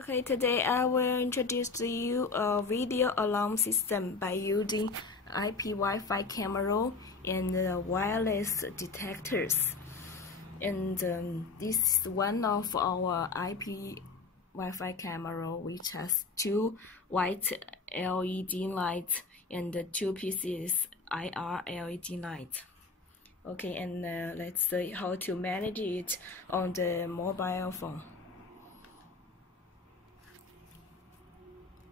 Okay, today I will introduce to you a video alarm system by using IP Wi-Fi camera and wireless detectors. And this is one of our IP Wi-Fi camera, which has two white LED lights and two pieces IR LED light. Okay, and let's see how to manage it on the mobile phone.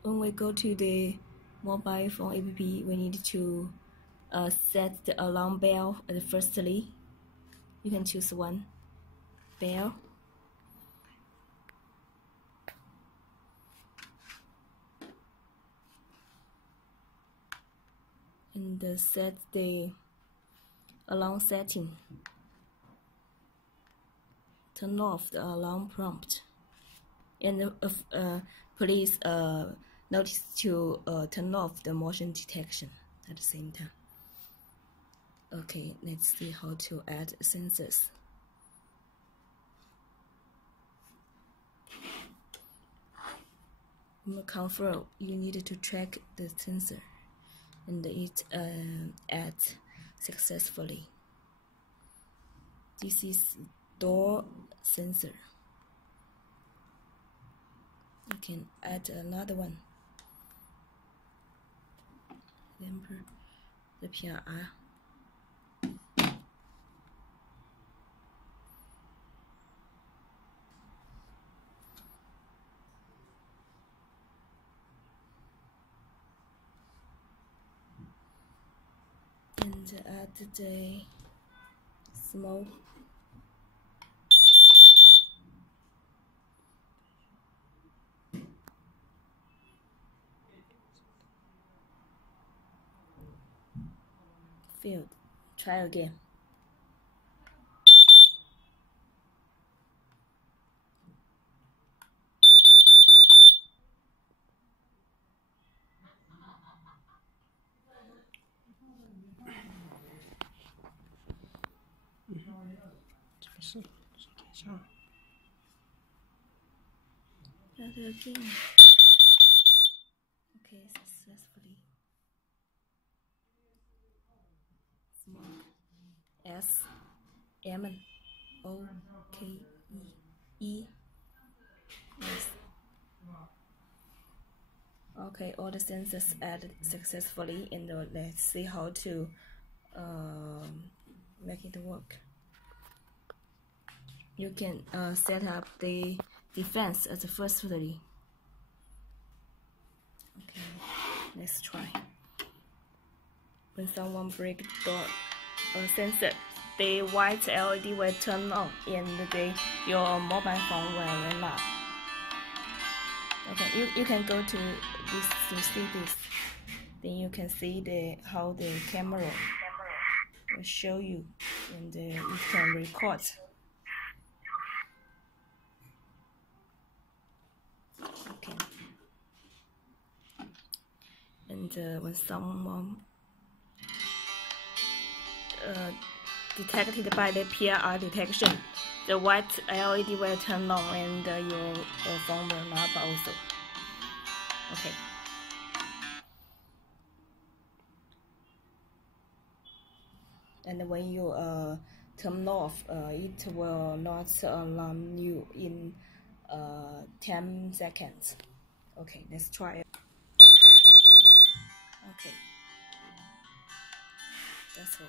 When we go to the mobile phone app, we need to set the alarm bell. Firstly, you can choose one bell. And set the alarm setting. Turn off the alarm prompt. And please notice to turn off the motion detection at the same time. Okay, let's see how to add sensors. In the control, you need to track the sensor, and it adds successfully. This is door sensor. You can add another one. Remember the PRR. And add the smoke. Failed. Try again. Try again. Okay, successfully. Smoke. S-M-O-K-E. Yes. Okay, all the sensors added successfully, and let's see how to make it work. You can set up the defense as the firstly. Okay, let's try. When someone breaks the door sensor, the white LED will turn on, and your mobile phone will ring up. Okay, you can go to this to see this. Then you can see how the camera will show you, and you can record. Okay. And when someone detected by the PRR detection, the white LED will turn on, and your phone will not also. Okay. And when you turn off, it will not alarm you in 10 seconds. Okay, let's try it. Okay, that's all.